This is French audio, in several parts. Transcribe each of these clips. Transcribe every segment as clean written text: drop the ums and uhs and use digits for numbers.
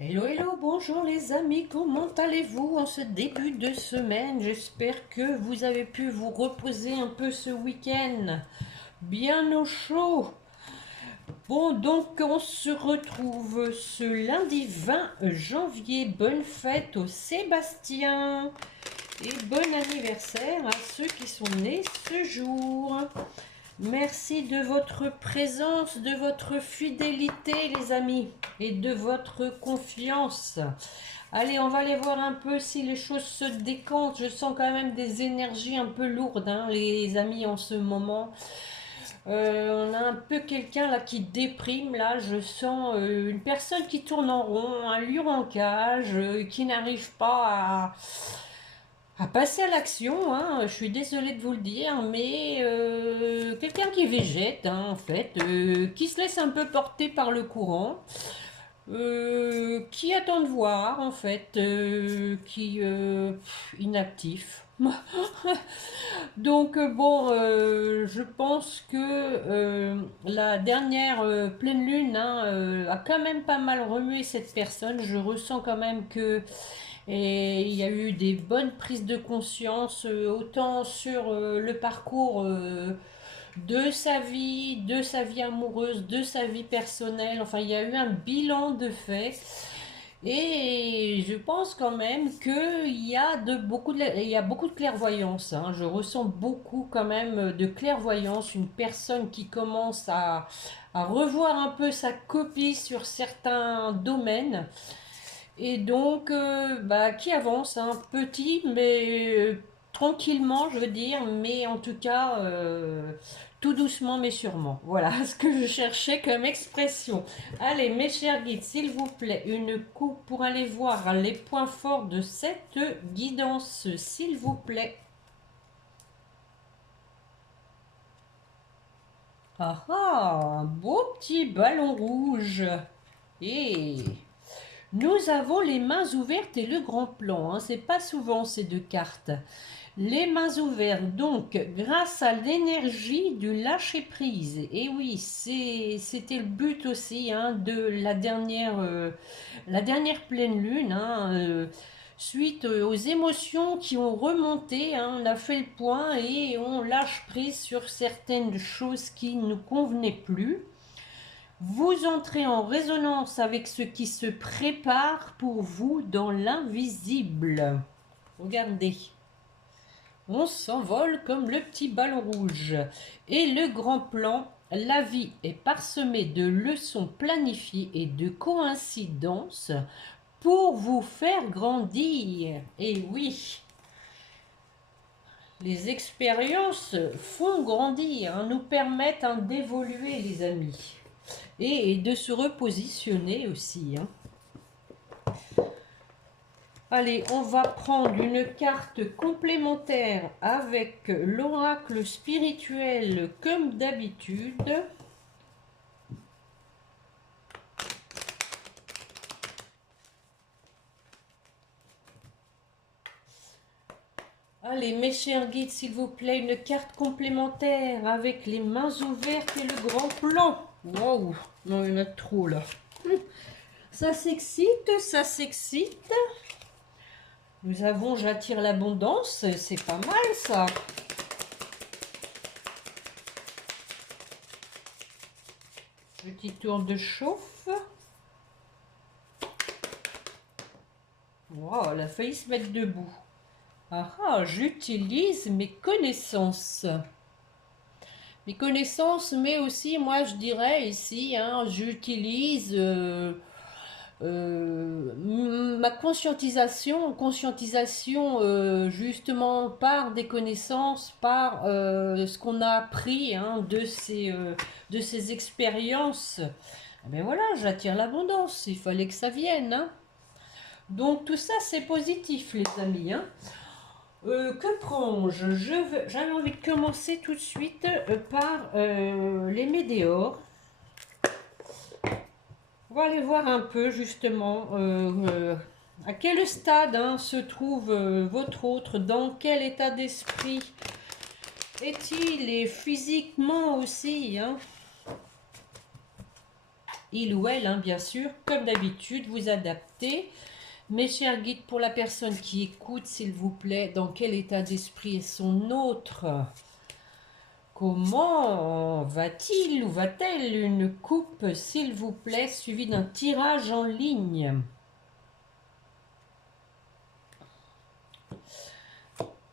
Hello, hello, bonjour les amis, comment allez-vous en ce début de semaine? J'espère que vous avez pu vous reposer un peu ce week-end, bien au chaud. Bon, donc on se retrouve ce lundi 20 janvier. Bonne fête aux Sébastien et bon anniversaire à ceux qui sont nés ce jour. Merci de votre présence, de votre fidélité, les amis, et de votre confiance. Allez, on va aller voir un peu si les choses se décantent. Je sens quand même des énergies un peu lourdes, hein, les amis, en ce moment. On a un peu quelqu'un là qui déprime. Là, je sens une personne qui tourne en rond, un lion en cage, qui n'arrive pas à passer à l'action, hein. Je suis désolée de vous le dire, mais quelqu'un qui végète, hein, en fait, qui se laisse un peu porter par le courant, qui attend de voir, en fait, qui inactif. Donc bon, je pense que la dernière pleine lune, hein, a quand même pas mal remué cette personne. Je ressens quand même que il y a eu des bonnes prises de conscience, autant sur le parcours de sa vie amoureuse, de sa vie personnelle. Enfin, il y a eu un bilan de fait. Et je pense quand même qu'il y a il y a beaucoup de clairvoyance, hein. Je ressens beaucoup quand même de clairvoyance. Une personne qui commence à revoir un peu sa copie sur certains domaines. Et donc, qui avance, hein, petit, mais tranquillement, je veux dire, mais en tout cas, tout doucement, mais sûrement. Voilà ce que je cherchais comme expression. Allez, mes chers guides, s'il vous plaît, une coupe pour aller voir les points forts de cette guidance, s'il vous plaît. Ah ah, un beau petit ballon rouge. Et nous avons les mains ouvertes et le grand plan, hein. C'est pas souvent ces deux cartes. Les mains ouvertes, donc, grâce à l'énergie du lâcher-prise. Et oui, c'était le but aussi, hein, de la dernière pleine lune, hein, suite aux émotions qui ont remonté, hein, on a fait le point et on lâche prise sur certaines choses qui ne nous convenaient plus. Vous entrez en résonance avec ce qui se prépare pour vous dans l'invisible. Regardez. On s'envole comme le petit ballon rouge. Et le grand plan, la vie est parsemée de leçons planifiées et de coïncidences pour vous faire grandir. Et oui, les expériences font grandir, hein, nous permettent, hein, d'évoluer, les amis. Et de se repositionner aussi, hein. Allez, on va prendre une carte complémentaire avec l'oracle spirituel comme d'habitude. Allez, mes chers guides, s'il vous plaît, une carte complémentaire avec les mains ouvertes et le grand plan. Waouh, non, il y en a trop là. Ça s'excite, ça s'excite. Nous avons j'attire l'abondance, c'est pas mal ça. Petit tour de chauffe. Wow, elle a failli se mettre debout. Ah ah, j'utilise mes connaissances. Mes connaissances, mais aussi, moi, je dirais ici, hein, j'utilise ma conscientisation justement par des connaissances, par ce qu'on a appris, hein, de ces expériences. Eh ben voilà, j'attire l'abondance, il fallait que ça vienne, hein. Donc tout ça c'est positif les amis, hein. Que prends-je? J'avais envie de commencer tout de suite par les météores. On va aller voir un peu justement à quel stade, hein, se trouve votre autre, dans quel état d'esprit est-il et physiquement aussi, hein. il ou elle, hein, bien sûr, comme d'habitude, vous adaptez. Mes chers guides, pour la personne qui écoute, s'il vous plaît, dans quel état d'esprit est son autre? Comment va-t-il ou va-t-elle? Une coupe, s'il vous plaît, suivie d'un tirage en ligne.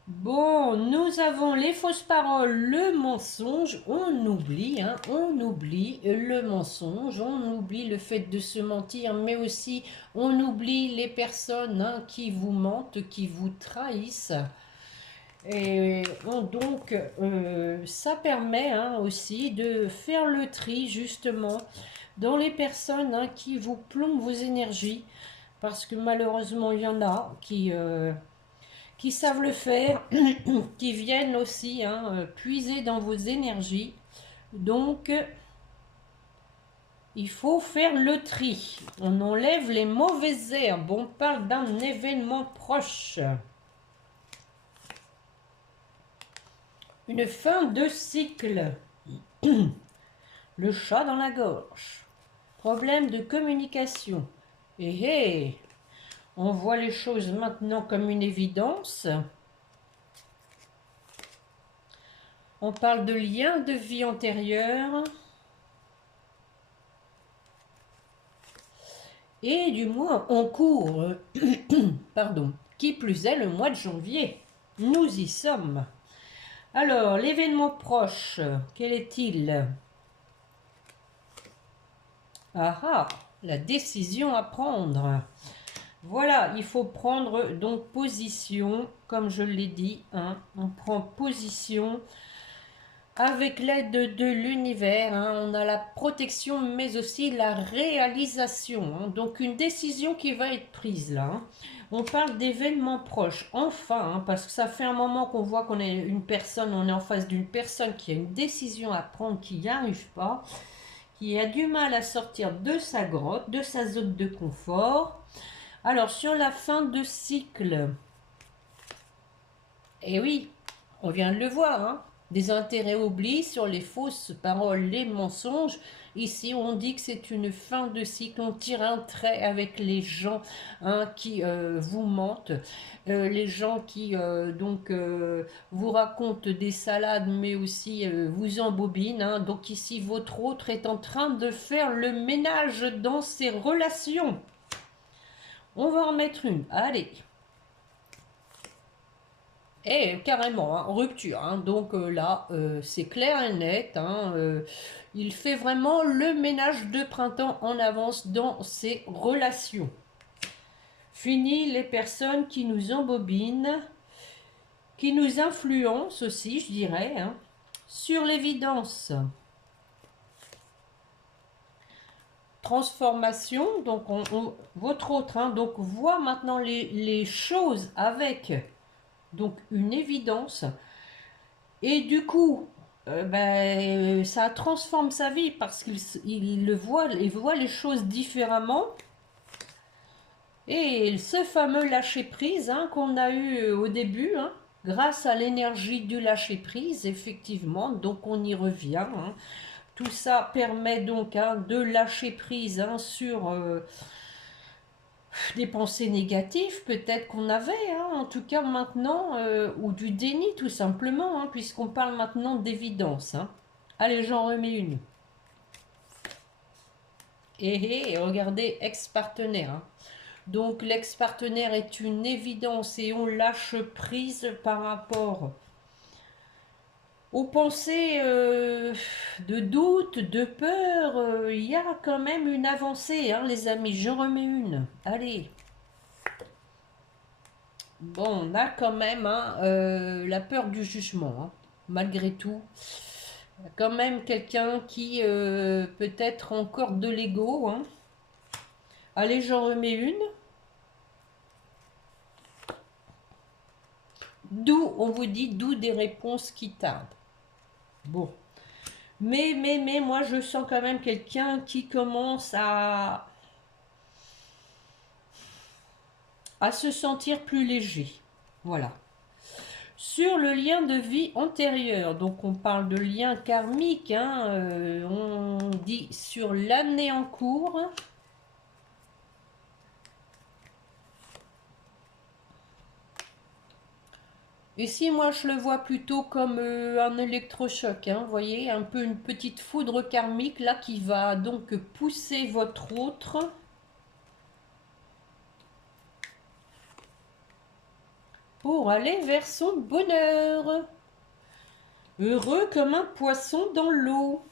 Bon, nous avons les fausses paroles, le mensonge, on oublie, hein, on oublie le mensonge, on oublie le fait de se mentir, mais aussi on oublie les personnes, hein, qui vous mentent, qui vous trahissent. Et donc, ça permet, hein, aussi de faire le tri justement dans les personnes, hein, qui vous plombent vos énergies, parce que malheureusement il y en a qui savent le faire, qui viennent aussi, hein, puiser dans vos énergies. Donc, il faut faire le tri. On enlève les mauvaises herbes. On parle d'un événement proche. Une fin de cycle. Le chat dans la gorge. Problème de communication. Et on voit les choses maintenant comme une évidence. On parle de liens de vie antérieure. Et du moins en cours. Pardon. Qui plus est, le mois de janvier. Nous y sommes. Alors, l'événement proche, quel est-il? Ah ah, la décision à prendre. Voilà, il faut prendre donc position, comme je l'ai dit, hein, on prend position avec l'aide de l'univers, hein, on a la protection mais aussi la réalisation, hein, donc une décision qui va être prise là. Hein. On parle d'événements proches, enfin, hein, parce que ça fait un moment qu'on voit qu'on est une personne, on est en face d'une personne qui a une décision à prendre, qui n'y arrive pas, qui a du mal à sortir de sa grotte, de sa zone de confort. Alors, sur la fin de cycle, eh oui, on vient de le voir, hein, des intérêts oubliés sur les fausses paroles, les mensonges. Ici, on dit que c'est une fin de cycle, on tire un trait avec les gens, hein, qui vous mentent, les gens qui vous racontent des salades, mais aussi vous embobinent. Hein. Donc ici, votre autre est en train de faire le ménage dans ses relations. On va en mettre une. Allez. Et carrément, hein, rupture. Hein. Donc là, c'est clair et net. Hein, il fait vraiment le ménage de printemps en avance dans ses relations. Fini les personnes qui nous embobinent, qui nous influencent aussi, je dirais. Hein. Sur l'évidence. Transformation, donc votre autre, hein, donc voit maintenant les choses avec donc une évidence, et du coup ça transforme sa vie parce qu'il voit les choses différemment, et ce fameux lâcher prise, hein, qu'on a eu au début, hein, grâce à l'énergie du lâcher prise, effectivement, donc on y revient, hein. Tout ça permet donc, hein, de lâcher prise, hein, sur des pensées négatives peut-être qu'on avait, hein, en tout cas maintenant, ou du déni tout simplement, hein, puisqu'on parle maintenant d'évidence. Hein. Allez, j'en remets une. Et regardez, ex-partenaire. Hein. Donc l'ex-partenaire est une évidence et on lâche prise par rapport aux pensées de doute, de peur. Il y a quand même une avancée, hein, les amis. J'en remets une. Allez. Bon, on a quand même, hein, la peur du jugement, hein, malgré tout. Il y a quand même quelqu'un qui peut-être encore de l'ego. Hein. Allez, j'en remets une. D'où, on vous dit, d'où des réponses qui tardent. Bon. Mais, moi, je sens quand même quelqu'un qui commence à se sentir plus léger. Voilà. sur le lien de vie antérieur. Donc on parle de lien karmique, hein, on dit sur l'année en cours. Ici, moi, je le vois plutôt comme un électrochoc, hein, vous voyez, un peu une petite foudre karmique, là, qui va donc pousser votre autre pour aller vers son bonheur. Heureux comme un poisson dans l'eau.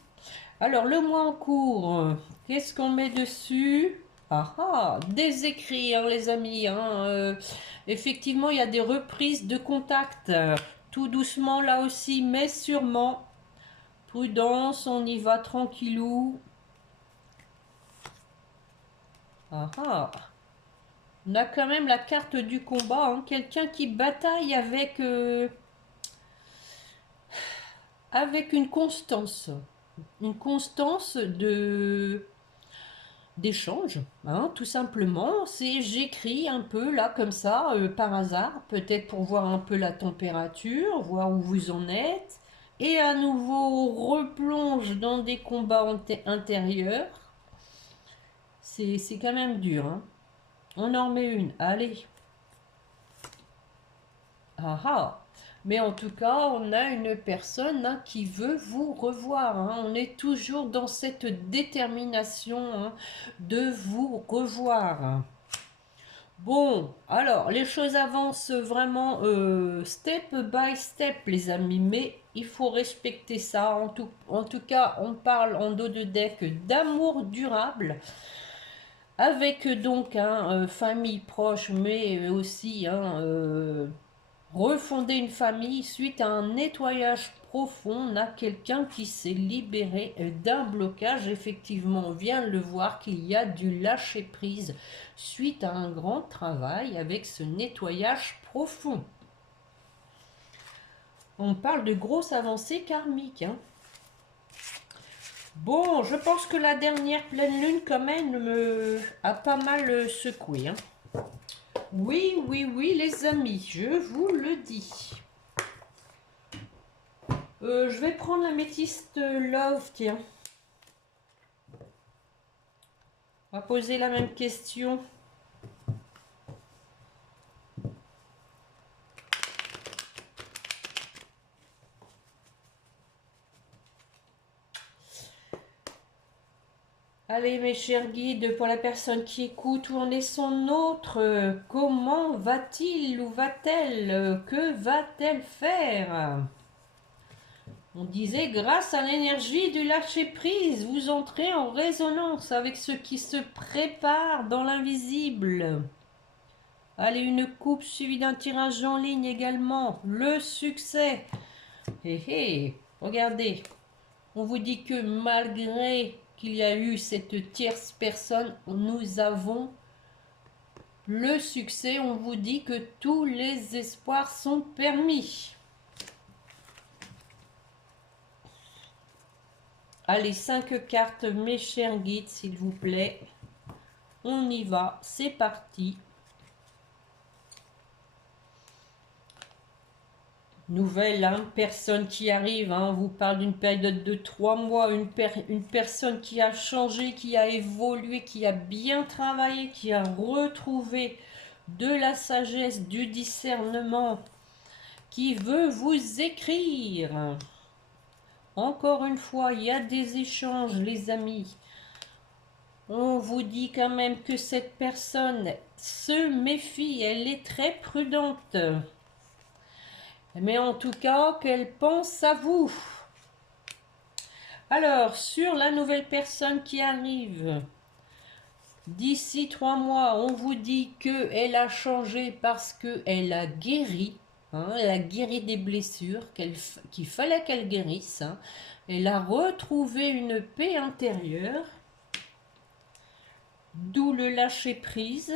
Alors, le mois en cours, qu'est-ce qu'on met dessus? Ah ah, des écrits, hein, les amis, hein, effectivement, il y a des reprises de contact, tout doucement là aussi, mais sûrement. Prudence, on y va tranquillou. Ah ah. On a quand même la carte du combat, hein, quelqu'un qui bataille avec une constance de d'échange, hein, tout simplement. C'est j'écris un peu là comme ça, par hasard, peut-être pour voir un peu la température, voir où vous en êtes, et à nouveau replonge dans des combats intérieurs. C'est quand même dur, hein. On en met une, allez. Ah ah. Mais en tout cas, on a une personne, hein, qui veut vous revoir, hein. On est toujours dans cette détermination, hein, de vous revoir. Bon, alors, les choses avancent vraiment step by step, les amis, mais il faut respecter ça. En tout cas, on parle en dos de deck d'amour durable, avec donc un famille proche, mais aussi refonder une famille suite à un nettoyage profond. On a quelqu'un qui s'est libéré d'un blocage. Effectivement, on vient de le voir qu'il y a du lâcher prise suite à un grand travail avec ce nettoyage profond. On parle de grosses avancées karmiques, hein. Bon, je pense que la dernière pleine lune quand même me a pas mal secoué, hein. Oui, oui, oui, les amis, je vous le dis. Je vais prendre l'améthyste Love, tiens. On va poser la même question. Allez, mes chers guides, pour la personne qui écoute, où en est son autre? Comment va-t-il ou va-t-elle? Que va-t-elle faire? On disait, grâce à l'énergie du lâcher-prise, vous entrez en résonance avec ce qui se prépare dans l'invisible. Allez, une coupe suivie d'un tirage en ligne également. Le succès. Hé hé, regardez. On vous dit que malgré qu'il y a eu cette tierce personne, nous avons le succès. On vous dit que tous les espoirs sont permis. Allez, 5 cartes, mes chers guides, s'il vous plaît. On y va, c'est parti. Nouvelle, hein, personne qui arrive, hein, on vous parle d'une période de 3 mois, une personne qui a changé, qui a évolué, qui a bien travaillé, qui a retrouvé de la sagesse, du discernement, qui veut vous écrire. Encore une fois, il y a des échanges, les amis. On vous dit quand même que cette personne se méfie, elle est très prudente. Mais en tout cas, qu'elle pense à vous. Alors, sur la nouvelle personne qui arrive, d'ici 3 mois, on vous dit qu'elle a changé parce qu'elle a guéri. Hein, elle a guéri des blessures qu'il fallait qu'elle guérisse. Hein. Elle a retrouvé une paix intérieure. D'où le lâcher prise.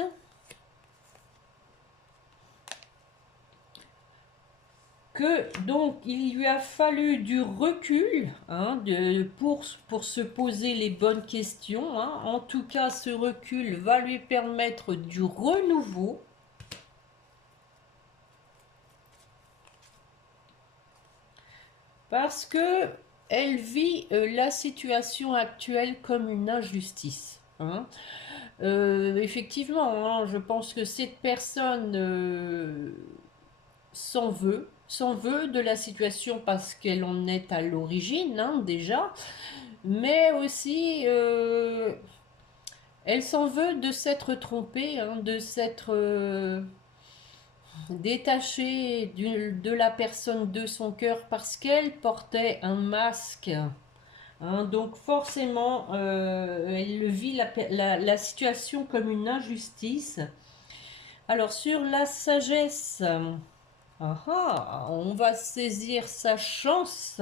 Que donc il lui a fallu du recul, hein, pour se poser les bonnes questions. Hein. En tout cas, ce recul va lui permettre du renouveau. parce que elle vit la situation actuelle comme une injustice, hein. Effectivement, hein, je pense que cette personne s'en veut de la situation parce qu'elle en est à l'origine, hein, déjà, mais aussi elle s'en veut de s'être trompée, hein, de s'être détachée de la personne de son cœur parce qu'elle portait un masque. Hein. Donc forcément, elle vit la situation comme une injustice. Alors sur la sagesse, on va saisir sa chance.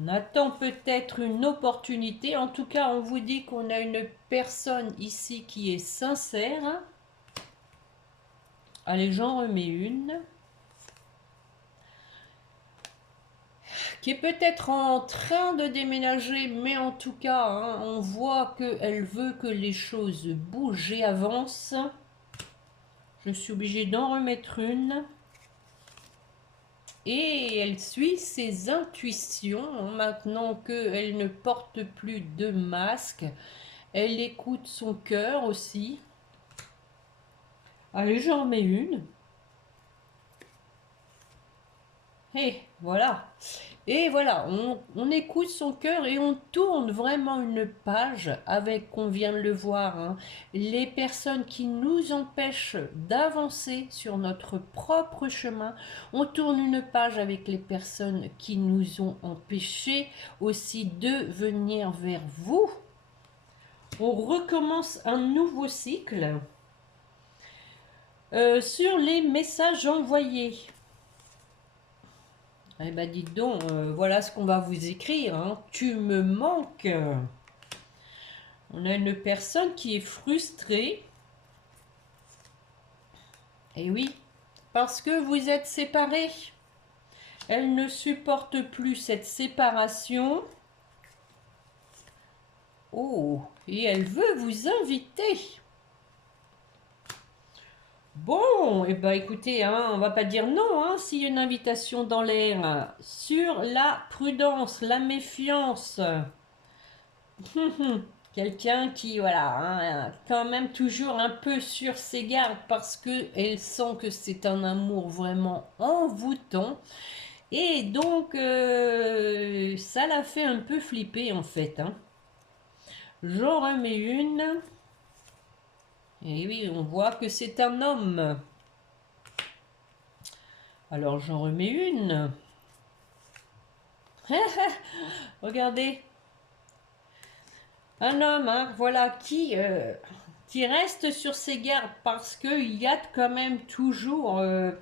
On attend peut-être une opportunité. En tout cas, on vous dit qu'on a une personne ici qui est sincère. Allez, j'en remets une. Qui est peut-être en train de déménager, mais en tout cas, hein, on voit qu'elle veut que les choses bougent et avancent. Je suis obligée d'en remettre une. Et elle suit ses intuitions maintenant qu'elle ne porte plus de masque. Elle écoute son cœur aussi. Allez, j'en remets une. Et voilà. Et voilà, on écoute son cœur et on tourne vraiment une page avec, on vient de le voir, hein, les personnes qui nous empêchent d'avancer sur notre propre chemin. On tourne une page avec les personnes qui nous ont empêchés aussi de venir vers vous. On recommence un nouveau cycle sur les messages envoyés. Eh ben dites donc, voilà ce qu'on va vous écrire, hein. Tu me manques. On a une personne qui est frustrée. Et oui, parce que vous êtes séparés. Elle ne supporte plus cette séparation. Oh, et elle veut vous inviter. Bon, et ben écoutez, hein, on va pas dire non, hein, s'il y a une invitation dans l'air. Sur la prudence, la méfiance. Quelqu'un qui, voilà, hein, quand même toujours un peu sur ses gardes parce qu'elle sent que c'est un amour vraiment envoûtant. Et donc, ça l'a fait un peu flipper en fait, hein. J'en remets une. Et oui, on voit que c'est un homme. Alors j'en remets une. Regardez. Un homme, hein, voilà, qui reste sur ses gardes parce qu'il y a quand même toujours une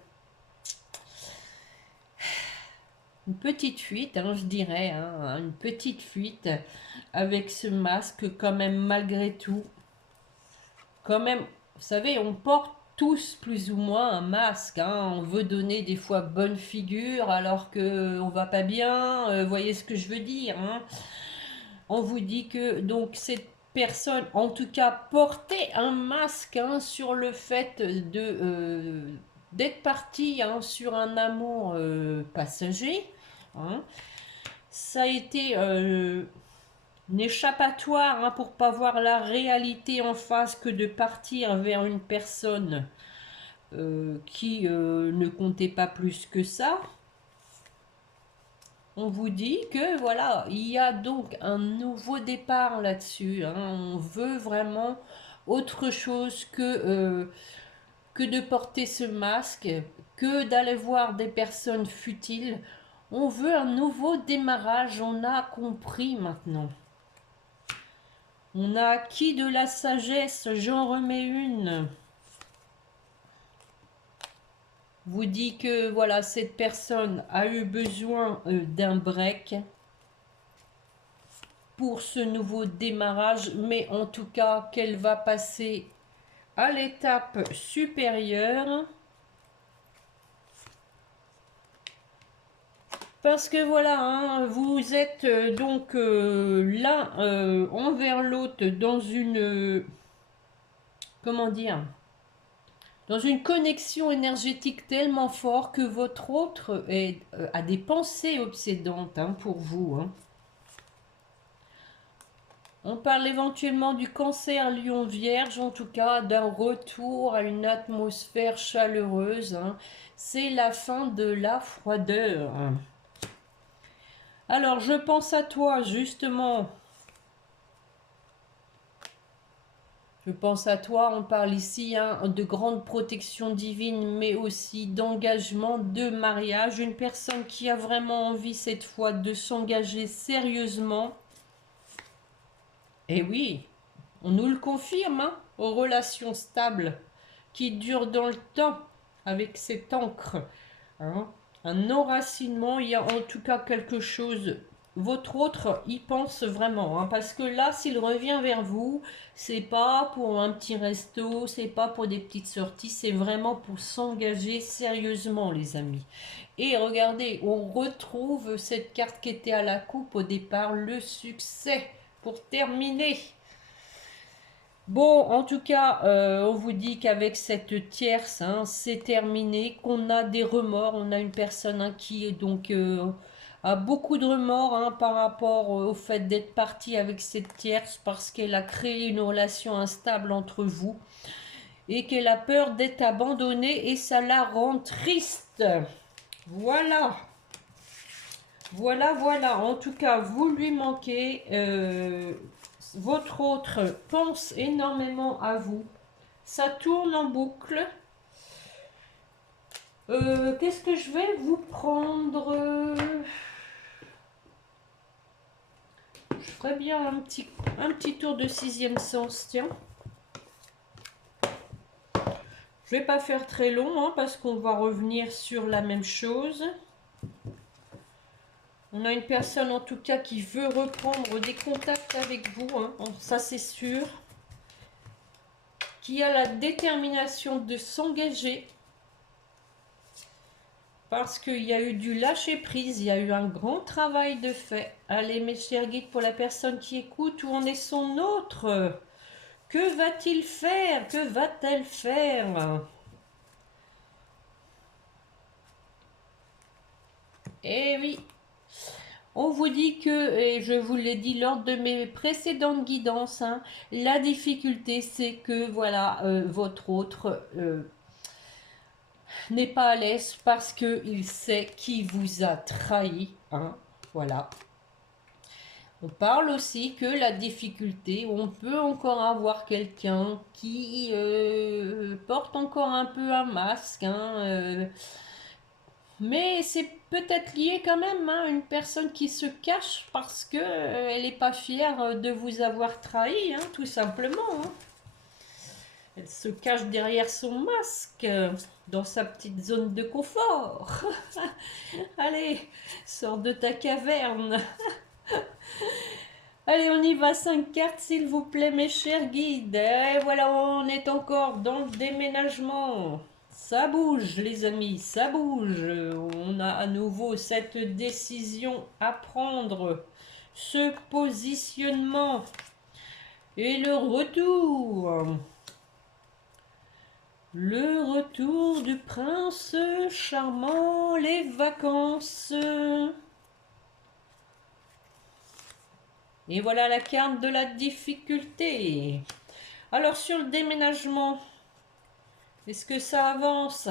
petite fuite, hein, je dirais, hein, une petite fuite avec ce masque quand même malgré tout. Quand même, vous savez, on porte tous plus ou moins un masque, hein. On veut donner des fois bonne figure alors que on va pas bien. Voyez ce que je veux dire, hein. On vous dit que donc cette personne, en tout cas, portait un masque, hein, sur le fait d'être parti, hein, sur un amour passager, hein. Ça a été une échappatoire, hein, pour pas voir la réalité en face que de partir vers une personne qui ne comptait pas plus que ça. On vous dit que voilà, il y a donc un nouveau départ là-dessus, hein. On veut vraiment autre chose que de porter ce masque, que d'aller voir des personnes futiles. On veut un nouveau démarrage, on a compris maintenant. On a acquis de la sagesse, j'en remets une. Vous dit que voilà, cette personne a eu besoin d'un break pour ce nouveau démarrage, mais en tout cas qu'elle va passer à l'étape supérieure. Parce que voilà, hein, vous êtes donc l'un envers l'autre dans une... comment dire? dans une connexion énergétique tellement forte que votre autre a des pensées obsédantes hein, pour vous. Hein. On parle éventuellement du cancer lion vierge, en tout cas d'un retour à une atmosphère chaleureuse. Hein. C'est la fin de la froideur. Alors je pense à toi justement. Je pense à toi, on parle ici hein, de grande protection divine, mais aussi d'engagement, de mariage. Une personne qui a vraiment envie cette fois de s'engager sérieusement. Et oui, on nous le confirme, hein, aux relations stables qui durent dans le temps, avec cette encre. Hein. Un enracinement, il y a en tout cas quelque chose. Votre autre y pense vraiment, hein, parce que là, s'il revient vers vous, c'est pas pour un petit resto, c'est pas pour des petites sorties, c'est vraiment pour s'engager sérieusement, les amis. Et regardez, on retrouve cette carte qui était à la coupe au départ, le succès, pour terminer. Bon, en tout cas, on vous dit qu'avec cette tierce, hein, c'est terminé, qu'on a des remords. On a une personne hein, qui donc a beaucoup de remords hein, par rapport au fait d'être partie avec cette tierce parce qu'elle a créé une relation instable entre vous et qu'elle a peur d'être abandonnée et ça la rend triste. Voilà. Voilà, voilà. En tout cas, vous lui manquez. Votre autre pense énormément à vous. Ça tourne en boucle. Qu'est-ce que je vais vous prendre je ferais bien un petit tour de sixième sens, tiens. Je vais pas faire très long, hein, parce qu'on va revenir sur la même chose. On a une personne en tout cas qui veut reprendre des contacts avec vous, hein, ça c'est sûr. Qui a la détermination de s'engager. Parce qu'il y a eu du lâcher prise, il y a eu un grand travail de fait. Allez mes chers guides, pour la personne qui écoute, où en est son autre? Que va-t-il faire? Que va-t-elle faire? Eh oui, on vous dit que, et je vous l'ai dit lors de mes précédentes guidances, hein, la difficulté c'est que voilà, votre autre n'est pas à l'aise parce qu'il sait qui vous a trahi. Hein, voilà. On parle aussi que la difficulté, on peut encore avoir quelqu'un qui porte encore un peu un masque. Hein, mais c'est peut-être lié quand même à une personne qui se cache parce que elle n'est pas fière de vous avoir trahi, hein, tout simplement. Hein. Elle se cache derrière son masque, dans sa petite zone de confort. Allez, sors de ta caverne. Allez, on y va, 5 cartes s'il vous plaît mes chers guides. Et voilà, on est encore dans le déménagement. Ça bouge les amis, ça bouge. On a à nouveau cette décision à prendre. Ce positionnement. Et le retour. Le retour du prince charmant, les vacances. Et voilà la carte de la difficulté. Alors sur le déménagement, est-ce que ça avance?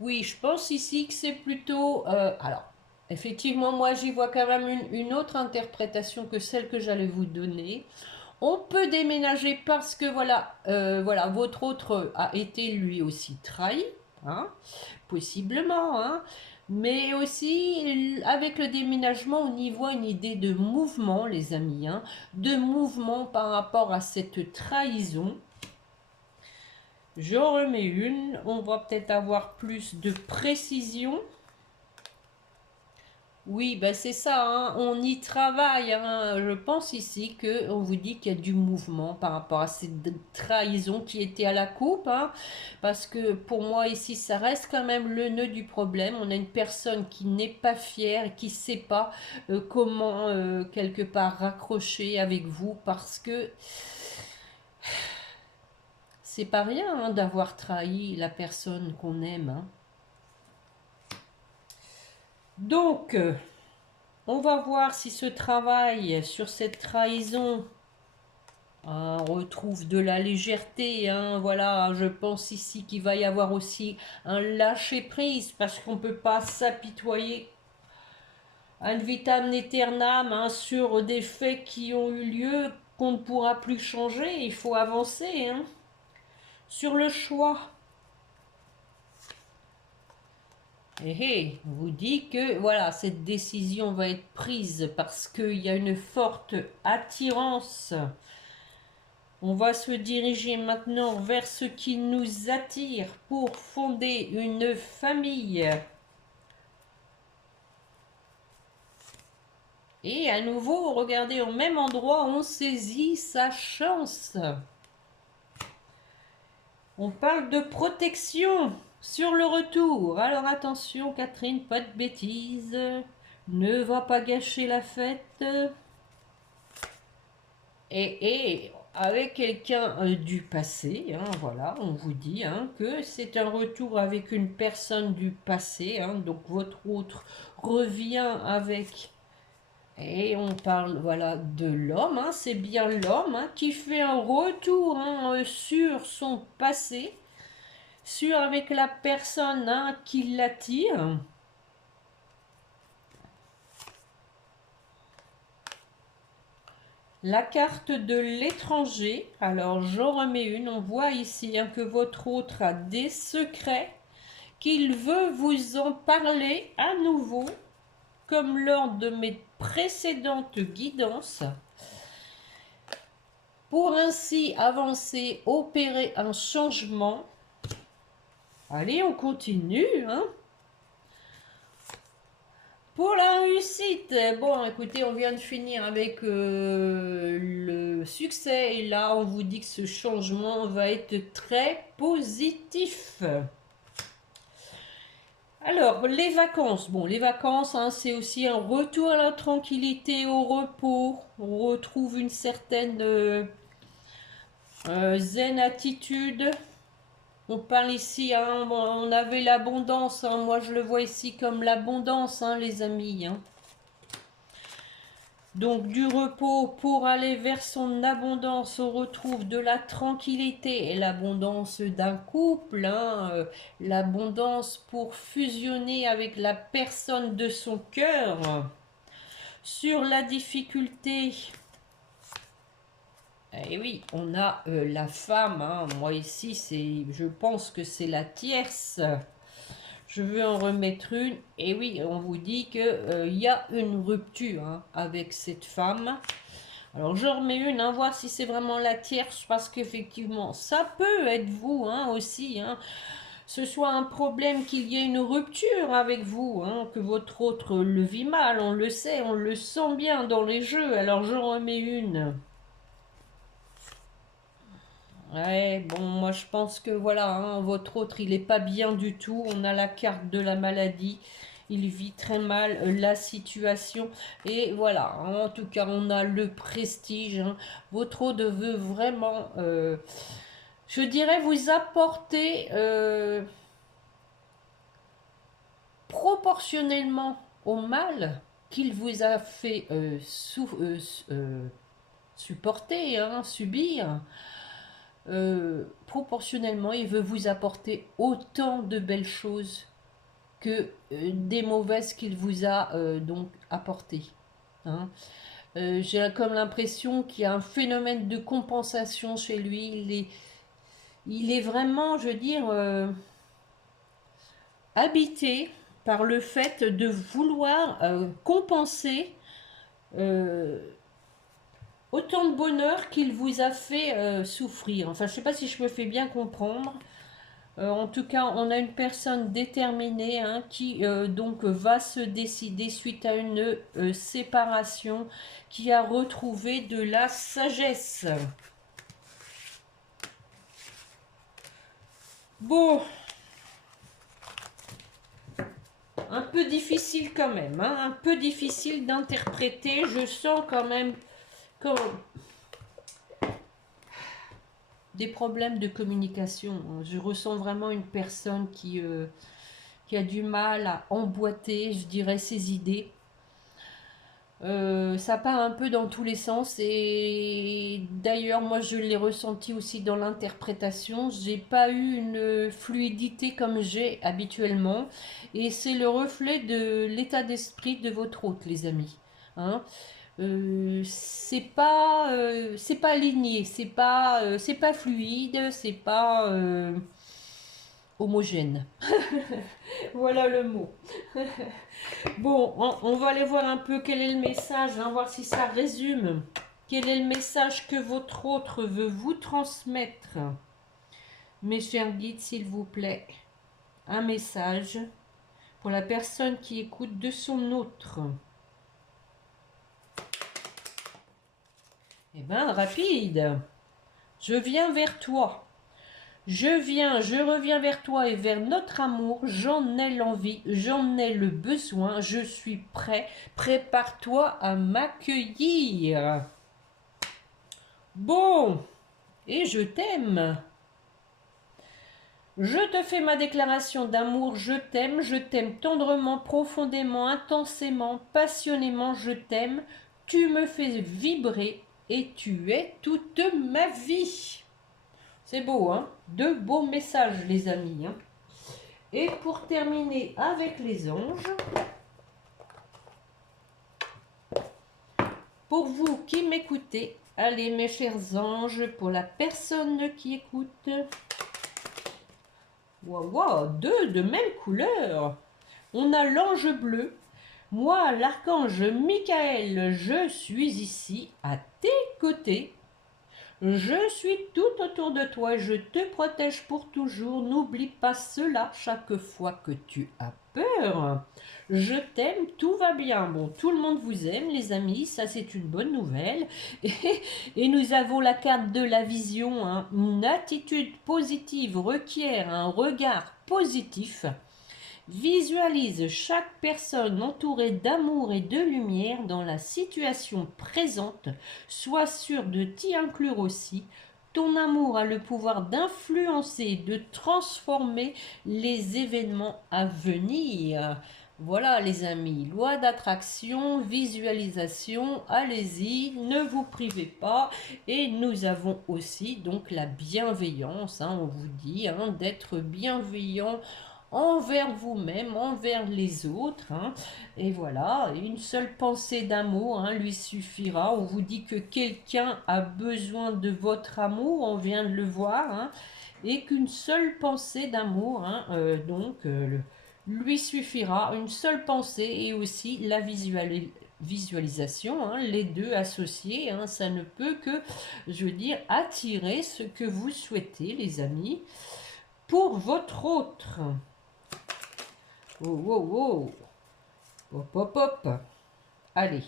Oui, je pense ici que c'est plutôt... alors, effectivement, moi j'y vois quand même une autre interprétation que celle que j'allais vous donner. On peut déménager parce que voilà, voilà, votre autre a été lui aussi trahi, hein, possiblement, hein, mais aussi avec le déménagement, on y voit une idée de mouvement, les amis, hein, de mouvement par rapport à cette trahison. J'en remets une, on va peut-être avoir plus de précision. Oui, ben c'est ça, hein, on y travaille. Hein. Je pense ici qu'on vous dit qu'il y a du mouvement par rapport à cette trahison qui était à la coupe. Hein, parce que pour moi ici, ça reste quand même le nœud du problème. On a une personne qui n'est pas fière, qui ne sait pas comment quelque part raccrocher avec vous parce que c'est pas rien hein, d'avoir trahi la personne qu'on aime. Hein. Donc, on va voir si ce travail sur cette trahison retrouve de la légèreté. Hein, voilà, je pense ici qu'il va y avoir aussi un lâcher-prise parce qu'on ne peut pas s'apitoyer ad vitam aeternam hein, sur des faits qui ont eu lieu qu'on ne pourra plus changer. Il faut avancer hein, sur le choix. On vous dit que voilà, cette décision va être prise parce qu'il y a une forte attirance. On va se diriger maintenant vers ce qui nous attire pour fonder une famille. Et à nouveau, regardez, au même endroit, on saisit sa chance. On parle de protection sur le retour. Alors attention, Catherine, pas de bêtises. Ne va pas gâcher la fête. Et avec quelqu'un du passé, hein, voilà, on vous dit hein, que c'est un retour avec une personne du passé. Hein, donc votre autre revient avec... Et on parle voilà de l'homme, hein, c'est bien l'homme hein, qui fait un retour hein, sur son passé, sur avec la personne hein, qui l'attire. La carte de l'étranger, alors j'en remets une, on voit ici hein, que votre autre a des secrets, qu'il veut vous en parler à nouveau, comme lors de mes précédentes guidances, pour ainsi avancer, opérer un changement. Allez, on continue, hein. Pour la réussite, bon, écoutez, on vient de finir avec le succès. Et là, on vous dit que ce changement va être très positif. Alors, les vacances. Bon, les vacances, hein, c'est aussi un retour à la tranquillité, au repos. On retrouve une certaine zen attitude. On parle ici, hein, on avait l'abondance. Hein, moi, je le vois ici comme l'abondance, hein, les amis. Hein. Donc, du repos pour aller vers son abondance. On retrouve de la tranquillité et l'abondance d'un couple. Hein, l'abondance pour fusionner avec la personne de son cœur. Sur la difficulté... Et oui, on a la femme, hein. Moi ici, je pense que c'est la tierce. Je veux en remettre une. Et oui, on vous dit qu'il y a une rupture hein, avec cette femme. Alors, je remets une, hein, voir si c'est vraiment la tierce, parce qu'effectivement, ça peut être vous hein, aussi. Hein. Ce soit un problème qu'il y ait une rupture avec vous, hein, que votre autre le vit mal, on le sait, on le sent bien dans les jeux. Alors, je remets une. Ouais, bon, moi je pense que voilà, hein, votre autre il est pas bien du tout. On a la carte de la maladie. Il vit très mal la situation. Et voilà, hein, en tout cas, on a le prestige. Hein. Votre autre veut vraiment, je dirais, vous apporter proportionnellement au mal qu'il vous a fait supporter, hein, subir. Proportionnellement, il veut vous apporter autant de belles choses que des mauvaises qu'il vous a donc apportées. Hein. J'ai comme l'impression qu'il y a un phénomène de compensation chez lui. Il est vraiment, je veux dire, habité par le fait de vouloir compenser autant de bonheur qu'il vous a fait souffrir. Enfin, je ne sais pas si je me fais bien comprendre. En tout cas, on a une personne déterminée hein, qui donc va se décider suite à une séparation, qui a retrouvé de la sagesse. Bon, un peu difficile quand même, hein, un peu difficile d'interpréter. Je sens quand même comme des problèmes de communication. Je ressens vraiment une personne qui a du mal à emboîter, je dirais, ses idées. Ça part un peu dans tous les sens et d'ailleurs moi je l'ai ressenti aussi dans l'interprétation. J'ai pas eu une fluidité comme j'ai habituellement et c'est le reflet de l'état d'esprit de votre hôte, les amis. Hein. C'est pas aligné, c'est pas fluide, c'est pas homogène. Voilà le mot. Bon, on va aller voir un peu quel est le message, hein, voir si ça résume. Quel est le message que votre autre veut vous transmettre? Mes chers guides, s'il vous plaît, un message pour la personne qui écoute de son autre. Eh bien, rapide. Je viens vers toi. Je reviens vers toi et vers notre amour, j'en ai l'envie, j'en ai le besoin, je suis prêt, prépare-toi à m'accueillir. Bon, et je t'aime. Je te fais ma déclaration d'amour, je t'aime tendrement, profondément, intensément, passionnément, je t'aime, tu me fais vibrer et tu es toute ma vie. C'est beau, hein? Deux beaux messages, les amis. Hein? Et pour terminer avec les anges, pour vous qui m'écoutez, allez mes chers anges, pour la personne qui écoute, waouh, deux de même couleur. On a l'ange bleu. Moi, l'archange Michael, je suis ici à tes côtés. Je suis tout autour de toi et je te protège pour toujours. N'oublie pas cela chaque fois que tu as peur. Je t'aime, tout va bien. Bon, tout le monde vous aime, les amis, ça c'est une bonne nouvelle. Et nous avons la carte de la vision. Hein. Une attitude positive requiert un regard positif. Visualise chaque personne entourée d'amour et de lumière dans la situation présente. Sois sûr de t'y inclure aussi. Ton amour a le pouvoir d'influencer, de transformer les événements à venir. Voilà les amis, loi d'attraction, visualisation, allez-y, ne vous privez pas. Et nous avons aussi donc la bienveillance, hein, on vous dit hein, d'être bienveillant envers vous-même, envers les autres. Hein. Et voilà, une seule pensée d'amour hein, lui suffira. On vous dit que quelqu'un a besoin de votre amour, on vient de le voir. Hein, et qu'une seule pensée d'amour, hein, lui suffira. Une seule pensée et aussi la visualisation, hein, les deux associés. Hein, ça ne peut que, je veux dire, attirer ce que vous souhaitez, les amis, pour votre autre. Oh, oh, oh. Hop, hop, hop. Allez.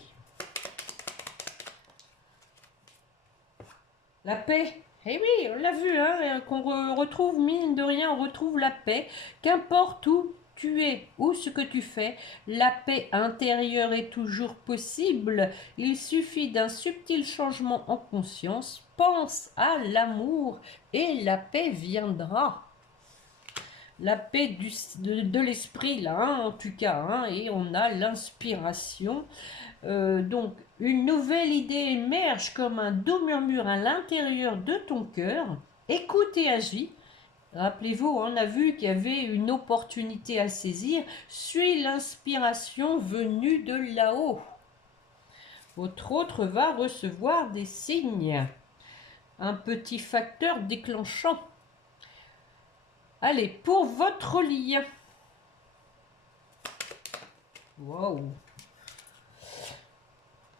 La paix. Eh oui, on l'a vu, hein, qu'on retrouve, mine de rien, on retrouve la paix. Qu'importe où tu es ou ce que tu fais, la paix intérieure est toujours possible. Il suffit d'un subtil changement en conscience. Pense à l'amour et la paix viendra. La paix de l'esprit, là, hein, en tout cas, hein, et on a l'inspiration. Donc, une nouvelle idée émerge comme un doux murmure à l'intérieur de ton cœur. Écoute et agis. Rappelez-vous, on a vu qu'il y avait une opportunité à saisir. Suis l'inspiration venue de là-haut. Votre autre va recevoir des signes. Un petit facteur déclenchant. Allez, pour votre lien. Waouh.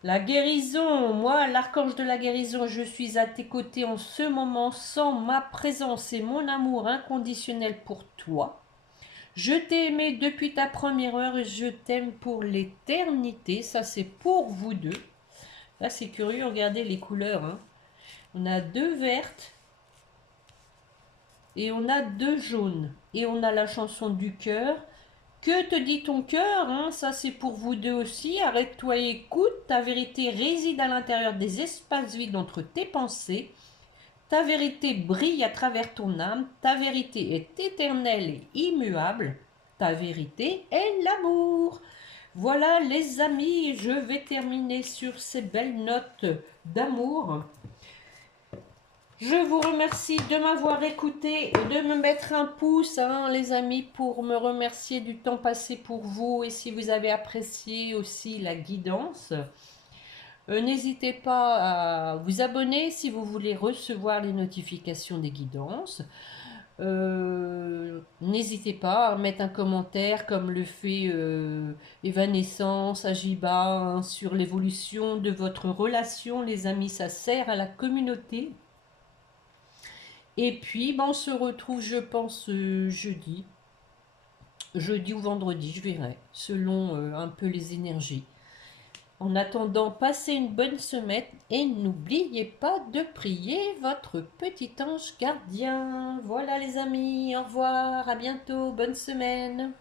La guérison. Moi, l'archange de la guérison, je suis à tes côtés en ce moment, sans ma présence et mon amour inconditionnel pour toi. Je t'ai aimé depuis ta première heure et je t'aime pour l'éternité. Ça, c'est pour vous deux. Là, c'est curieux, regardez les couleurs. Hein. On a deux vertes. Et on a deux jaunes. Et on a la chanson du cœur. Que te dit ton cœur hein? Ça c'est pour vous deux aussi. Arrête-toi et écoute. Ta vérité réside à l'intérieur des espaces vides entre tes pensées. Ta vérité brille à travers ton âme. Ta vérité est éternelle et immuable. Ta vérité est l'amour. Voilà les amis, je vais terminer sur ces belles notes d'amour. Je vous remercie de m'avoir écouté et de me mettre un pouce, hein, les amis, pour me remercier du temps passé pour vous et si vous avez apprécié aussi la guidance. N'hésitez pas à vous abonner si vous voulez recevoir les notifications des guidances. N'hésitez pas à mettre un commentaire comme le fait Evanescence, Ajiba, hein, sur l'évolution de votre relation. Les amis, ça sert à la communauté. Et puis, ben, on se retrouve, je pense, jeudi. Jeudi ou vendredi, je verrai, selon un peu les énergies. En attendant, passez une bonne semaine et n'oubliez pas de prier votre petit ange gardien. Voilà les amis, au revoir, à bientôt, bonne semaine.